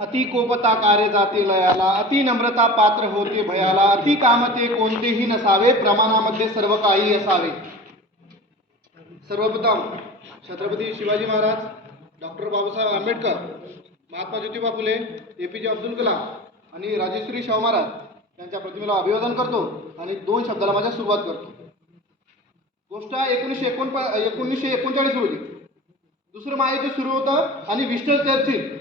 अति कोपता कार्य जाते लयाला, अति नम्रता पात्र होते भयाला, अति कामते कोणतेही नसावे, प्रमाणामध्ये सर्व काही असावे. सर्वप्रथम छत्रपती शिवाजी महाराज, डॉक्टर बाबासाहेब आंबेडकर, महात्मा ज्योतिबा फुले, APJ अब्दुल कलाम आणि राजश्री शाहू महाराज यांच्या प्रतिमेला अभिवादन करतो आणि 2 शब्दाला माझ्या सुरुवात करतो. गोष्ट 1939 होती. दुसरं महायुद्ध सुरू होतं आणि विस्टन चर्चिल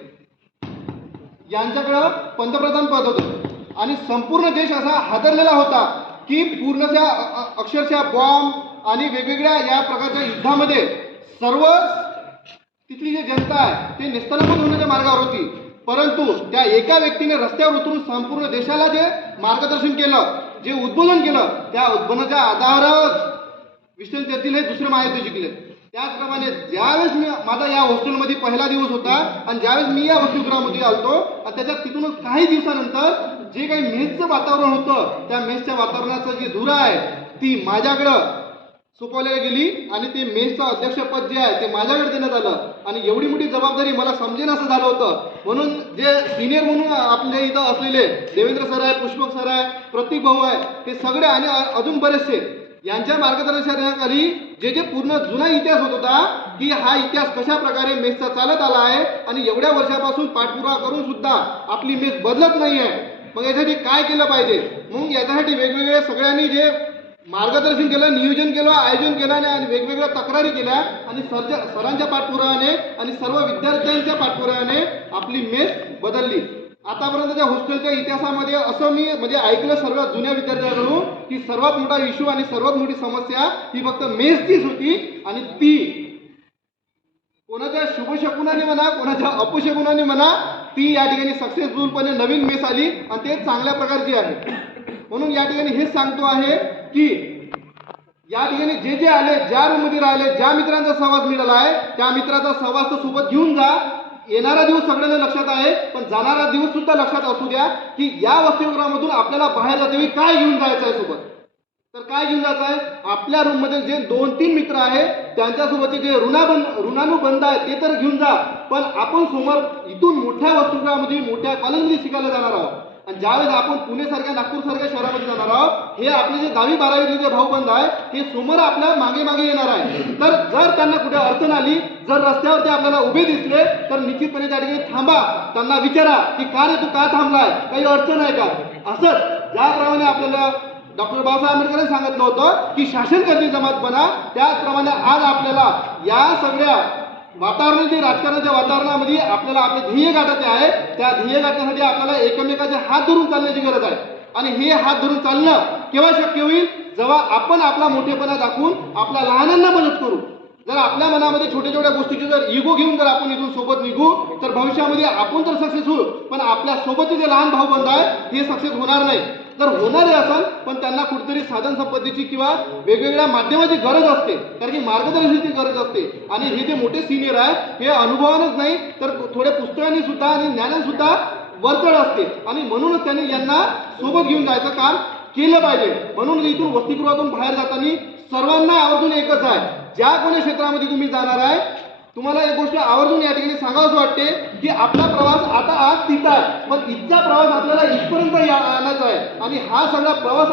यांच्याकडं पंतप्रधान पद होतं आणि संपूर्ण देश असा हादरलेला होता की पूर्णशः अक्षरशः बॉम्ब आणि वेगवेगळ्या या प्रकारच्या युद्धामध्ये सर्व तिथली जी जनता आहे ते नेस्तनाबूत होण्याच्या मार्गावर होती. परंतु त्या एका व्यक्तीने रस्त्यावर उतरून संपूर्ण देशाला जे मार्गदर्शन केलं, जे उद्बोधन केलं, त्या उद्बोधनाच्या आधारावर विस्टन चर्चिल हे दुसरे महायुद्ध जिंकले. त्याचप्रमाणे ज्यावेळेस माझा या हॉस्टेलमध्ये पहिला दिवस होता आणि ज्यावेळेस मी या वसतिगृहामध्ये आलतो आणि त्याच्यात तिथून काही दिवसानंतर जे काही मेसचं वातावरण होतं, त्या मेसच्या वातावरणाचं जी धुरा आहे ती माझ्याकडं सोपवल्या गेली आणि ते मेसचं अध्यक्षपद जे आहे ते माझ्याकडे देण्यात आलं आणि एवढी मोठी जबाबदारी मला समजेन असं झालं होतं. म्हणून जे सिनियर म्हणून आपल्या इथं असलेले देवेंद्र सर आहे, पुष्पक सर आहे, प्रतीक भाऊ आहे, ते सगळे आणि अजून बरेचसे यांच्या मार्गदर्शनाखाली जे पूर्ण जुना इतिहास होत होता की हा इतिहास कशा प्रकारे मेसचा चालत आला आहे आणि एवढ्या वर्षापासून पाठपुरावा करून सुद्धा आपली मेस बदलत नाही आहे, मग यासाठी काय केलं पाहिजे. मग याच्यासाठी वेगवेगळ्या सगळ्यांनी जे मार्गदर्शन केलं, नियोजन केलं, आयोजन केलं आणि वेगवेगळ्या तक्रारी केल्या आणि सरांच्या पाठपुराव्याने आणि सर्व विद्यार्थ्यांच्या पाठपुराव्याने आपली मेस बदलली. आतापर्यंतच्या हॉस्टेलच्या इतिहासामध्ये असं मी म्हणजे ऐकलं सर्व जुन्या विद्यार्थ्यांकडून की सर्वात मोठा इश्यू आणि सर्वात मोठी समस्या ही फक्त मेसचीच होती आणि ती कोणाच्या शुभशकुनाने म्हणा, कोणाच्या अपशकुनाने म्हणा, ती या ठिकाणी सक्सेसफुलपणे नवीन मेस आली आणि ते चांगल्या प्रकारची आहे. म्हणून या ठिकाणी हेच सांगतो आहे की या ठिकाणी जे आले, ज्या रूममध्ये राहिले, ज्या मित्रांचा सहवास मिळाला आहे त्या मित्राचा सहवास तर सोबत घेऊन जा. येणारा दिवस सगळ्यांना लक्षात आहे, पण जाणारा दिवस सुद्धा लक्षात असू द्या की या वसतिगृहामधून आपल्याला बाहेर जाते काय घेऊन जायचं आहे सोबत. तर काय घेऊन जायचं आहे, आपल्या रूममध्ये जे 2-3 मित्र आहेत त्यांच्यासोबतचे जे ऋणानुबंध आहे ते तर घेऊन जा, पण आपण समोर इथून मोठ्या वसतिगृहामध्ये मोठ्या कॉलेजमध्ये शिकायला जाणार आहोत आणि ज्यावेळेस आपण पुणेसारख्या नागपूरसारख्या शहरामध्ये जाणार आहोत, हे आपले जे 10वी-12वीतले जे भाऊबंद आहे हे समोर आपल्या मागे येणार आहे. तर जर त्यांना कुठे अडचण आली, जर रस्त्यावरती आपल्याला उभे दिसले तर निश्चितपणे त्या ठिकाणी थांबा, त्यांना विचारा की का रे तू का थांबलाय, काही अडचण आहे का. असंच ज्याप्रमाणे आपल्याला डॉक्टर बाबासाहेब आंबेडकरांनी सांगितलं होतं की शासन करते जमात बना, त्याचप्रमाणे आज आपल्याला या सगळ्या वातावरणाची राजकारणाच्या वातावरणामध्ये आपल्याला आपले ध्येय गाठायचे आहे. त्या ध्येय गाठण्यासाठी आपल्याला एकमेकाचे हात धरून चालण्याची गरज आहे आणि हे हात धरून चालणं केव्हा शक्य होईल, जेव्हा आपण आपला मोठेपणा दाखवून आपल्या लहानांना मदत करू. जर आपल्या मनामध्ये छोट्या छोट्या गोष्टीची जर इगो घेऊन जर आपण इथून सोबत निघू तर भविष्यामध्ये आपण तर सक्सेस होऊ, पण आपल्या सोबतचे जे लहान भाऊबंद आहेत हे सक्सेस होणार नाही. तर होणारे असेल पण त्यांना कुठेतरी साधन संपत्तीची किंवा वेगवेगळ्या माध्यमाची गरज असते, कारण की मार्गदर्शनाची गरज असते. आणि हे जे मोठे सिनियर आहेत हे अनुभवानच नाही तर थोड्या पुस्तकांनी सुद्धा आणि ज्ञानाने सुद्धा वरचढ असते आणि म्हणूनच त्यांनी यांना सोबत घेऊन जायचं काम केलं पाहिजे. म्हणून इथून वसतिगृहातून बाहेर जाताना सर्वांना आवर्जून एकच आहे, ज्या कोणी क्षेत्रामध्ये तुम्ही जाणार आहे तुम्हाला एक गोष्ट आवर्जून या ठिकाणी सांगावंच वाटते की आपला प्रवास आता आज तिथं आहे, पण इथचा प्रवास आपल्याला इथपर्यंत आणायचा आहे आणि हा सगळा प्रवास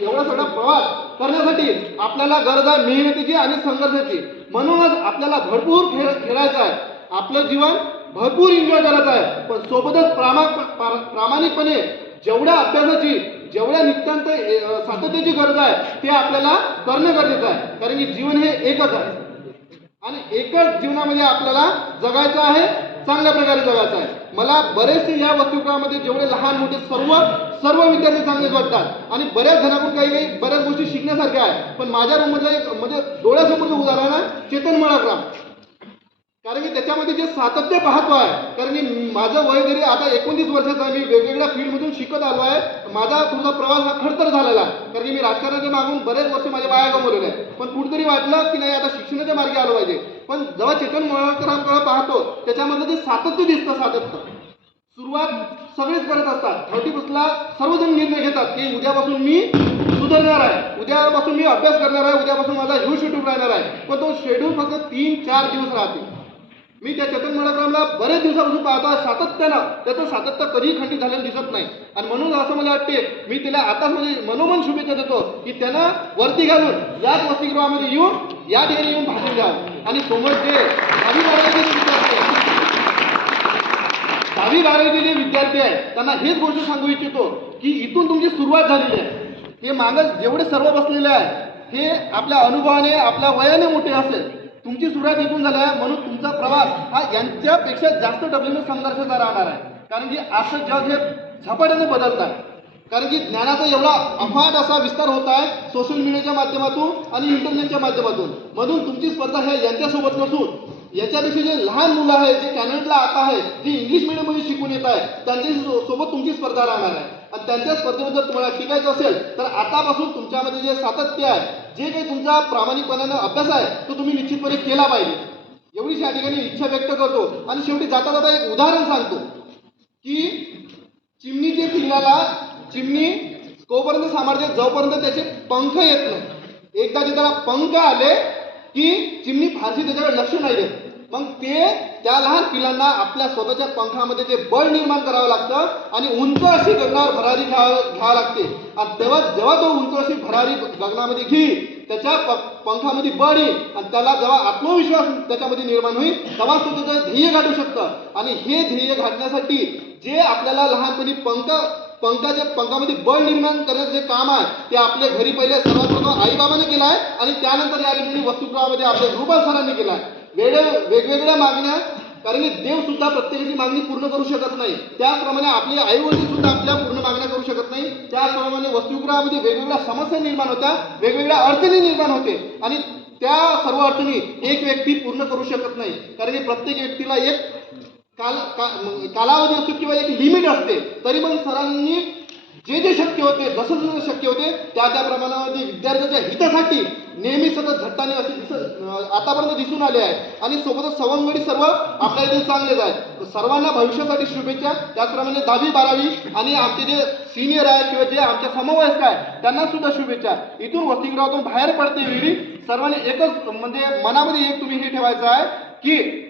एवढा सगळा प्रवास करण्यासाठी आपल्याला गरज आहे मेहनतीची आणि संघर्षाची. म्हणूनच आपल्याला भरपूर खेळायचं आहे, आपलं जीवन भरपूर एन्जॉय करायचं आहे, पण सोबतच प्रामाणिकपणे जेवढ्या अभ्यासाची, जेवढ्या नित्यांत सातत्याची गरज आहे ते आपल्याला करणं गरजेचं आहे, कारण की जीवन हे एकच आहे आणि एकच जीवनामध्ये आपल्याला जगायचं आहे, चांगल्या प्रकारे जगायचं आहे. मला बरेचसे या वसतिगृहामध्ये जेवढे लहान मोठे सर्व विद्यार्थी चांगलेच वाटतात आणि बऱ्याच जणांकडून काही बऱ्याच गोष्टी शिकण्यासारख्या आहे. पण माझ्या रूममधलं एक म्हणजे डोळ्यासमोरचं उदाहरण आहे चेतन मळाग्राम, कारण की त्याच्यामध्ये जे सातत्य पाहतो आहे, कारण की माझं वय जरी आता 29 वर्षाचं आहे, मी वेगवेगळ्या फील्डमधून शिकत आलो आहे. माझा पुढचा प्रवास हा खडतर झालेला आहे, कारण की मी राजकारणाच्या मागून बरेच वर्ष माझ्या बाया गमवलेले आहे, पण कुठेतरी वाटलं की नाही आता शिक्षणाच्या मार्गे आलो पाहिजे. पण जेव्हा चेतन मळकरांकडे पाहतो त्याच्यामधलं जे सातत्य दिसतं, सातत्य सुरुवात सगळेच करत असतात. 30+ला सर्वजण निर्णय घेतात की उद्यापासून मी सुधारणार आहे, उद्यापासून मी अभ्यास करणार आहे, उद्यापासून माझा ह्यू शेड्यूल राहणार आहे, पण तो शेड्यूल फक्त 3-4 दिवस राहते. मी त्या चेतन मडकरामला बरेच दिवसापासून पाहतो, सातत्यानं त्याचं सातत्य कधीही खंडित झालेलं दिसत नाही. आणि म्हणून असं मला वाटते, मी त्याला आताच म्हणजे मनोमन शुभेच्छा देतो की त्यानं वरती घालून याच वसतिगृहामध्ये येऊन या ठिकाणी येऊन भाषण द्यावं. आणि समोर जे 10वी-12वीचे जे विद्यार्थी आहेत त्यांना हेच गोष्ट सांगू इच्छितो की इथून तुमची सुरुवात झालेली आहे. हे मागं जेवढे सर्व बसलेले आहे हे आपल्या अनुभवाने आपल्या वयाने मोठे असेल, तुमची सुरुवात इथून झाली आहे. म्हणून तुमचा प्रवास हा यांच्यापेक्षा जास्त डबलीने संघर्षाचा राहणार आहे. कारण की असं जग हे झपाट्याने बदलत आहे. कारण की ज्ञानाचा एवढा अफाट असा विस्तार होत आहे सोशल मीडियाच्या माध्यमातून आणि इंटरनेटच्या माध्यमातून. म्हणून तुमची स्पर्धा हे यांच्यासोबत नसून याच्यापेक्षा जे लहान मुलं आहेत, जे कॅनडाला आता आहे, जे इंग्लिश मिडियममध्ये शिकून येत आहे, त्यांच्या सोबत तुमची स्पर्धा राहणार आहे. आणि त्यांच्या स्पर्धेमध्ये जर तुम्हाला शिकायचं असेल तर आतापासून तुमच्यामध्ये जे सातत्य आहे, जे काही तुमचा प्रामाणिकपणानं अभ्यास आहे तो तुम्ही निश्चितपणे केला पाहिजे. एवढीच या ठिकाणी इच्छा व्यक्त करतो. आणि शेवटी जाता जाता एक उदाहरण सांगतो की चिमणीच्या पिल्लाला चिमणी तोपर्यंत सांभाळते जोपर्यंत त्याचे पंख येत नाही. एकदा जे त्याला पंख आले की चिमणी फारशी त्याच्याकडे लक्ष नाही देत. मग ते त्या लहान पिलांना आपल्या स्वतःच्या पंखामध्ये ते बळ निर्माण करावं लागतं आणि उंच अशी गगनावर भरारी घ्यावं लागते. आणि तेव्हा जेव्हा तो उंच अशी भरारी गगनामध्ये घेईल, त्याच्या पंखामध्ये बळ येईल आणि त्याला जेव्हा आत्मविश्वास त्याच्यामध्ये निर्माण होईल तेव्हाच तो त्याचं ध्येय गाठू शकतं. आणि हे ध्येय गाठण्यासाठी जे आपल्याला लहानपणी पंखामध्ये बळ निर्माण करण्याचं जे काम आहे ते आपल्या घरी पहिले सर्वात प्रथम आईबाबाने केलं आहे आणि त्यानंतर या ठिकाणी वसतिगृहामध्ये आपल्या रुपाल सरांनी केला आहे. वेगवेगळ्या मागण्या, कारण की देव सुद्धा प्रत्येकाची मागणी पूर्ण करू शकत नाही. त्याचप्रमाणे आपले आईवडील सुद्धा आपल्या पूर्ण मागण्या करू शकत नाही. त्याचप्रमाणे वसतिगृहामध्ये वेगवेगळ्या समस्या निर्माण होत्या, वेगवेगळ्या अडचणी निर्माण होते आणि त्या सर्व अडचणी एक व्यक्ती पूर्ण करू शकत नाही. कारण की प्रत्येक व्यक्तीला एक कालावधी असतो किंवा एक लिमिट असते. तरी पण सरांनी जे शक्य होते, जसं शक्य होते त्या प्रमाणामध्ये विद्यार्थ्यांच्या हितासाठी नेहमी सतत झट्टाने असे आतापर्यंत दिसून आले आहे. आणि सोबतच सवंगडी सर्व आपल्या इथे चांगलेच आहेत. सर्वांना भविष्यासाठी शुभेच्छा. त्याचप्रमाणे 10वी-12वी आणि आमचे जे सिनियर आहेत किंवा जे आमच्या समवयस्क आहेत त्यांना सुद्धा शुभेच्छा. इथून वसतिगृहातून बाहेर पडते वेळी सर्वांनी एकच म्हणजे मनामध्ये एक तुम्ही हे ठेवायचं आहे की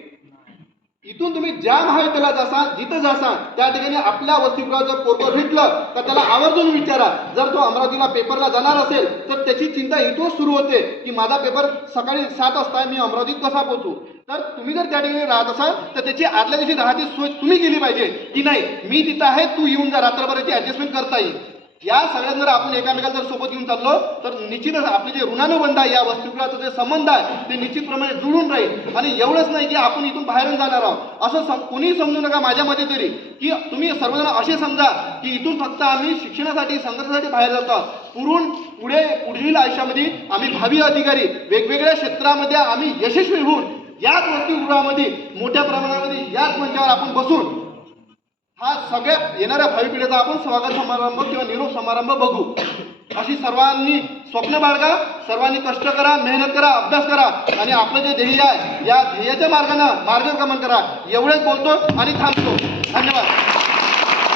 इथून तुम्ही ज्या महाविद्यालयात जासाल, जिथं जासाल त्या ठिकाणी आपल्या वसतिगृहात जर पोरगं भेटलं तर त्याला आवर्जून विचारा. जर तो अमरावतीला पेपरला जाणार असेल तर त्याची चिंता इथून सुरू होते की माझा पेपर सकाळी 7 वाजता, मी अमरावतीत कसा पोहोचू. तर तुम्ही जर त्या ठिकाणी राहत असाल तर त्याची आदल्या दिवशी राहायची सोय तुम्ही केली पाहिजे की नाही मी तिथं आहे, तू येऊन जा, रात्रभराची ॲडजस्टमेंट करता येईल. या सगळ्यात जर आपण एकामेकाला जर सोबत घेऊन चाललो तर निश्चितच आपले जे ऋणानुबंध आहे, या वसतिगृहाचा जे संबंध आहे ते निश्चितप्रमाणे जुळून राहील. आणि एवढंच नाही की आपण इथून बाहेरून जाणार आहोत असं कोणी समजू नका. माझ्या मते तरी की तुम्ही सर्वजण असे समजा की इथून फक्त आम्ही शिक्षणासाठी, संघर्षासाठी बाहेर जातो. पुढील आयुष्यामध्ये आम्ही भावी अधिकारी वेगवेगळ्या क्षेत्रामध्ये आम्ही यशस्वी होऊन याच वसतिगृहामध्ये मोठ्या प्रमाणामध्ये याच मंचावर आपण बसून हा सगळ्या येणाऱ्या भावी पिढीचा आपण स्वागत समारंभ किंवा निरोप समारंभ बघू. अशी सर्वांनी स्वप्न बाळगा, सर्वांनी कष्ट करा, मेहनत करा, अभ्यास करा आणि आपलं जे ध्येय आहे या ध्येयाच्या मार्गानं मार्गक्रमण करा. एवढेच बोलतो आणि थांबतो. धन्यवाद.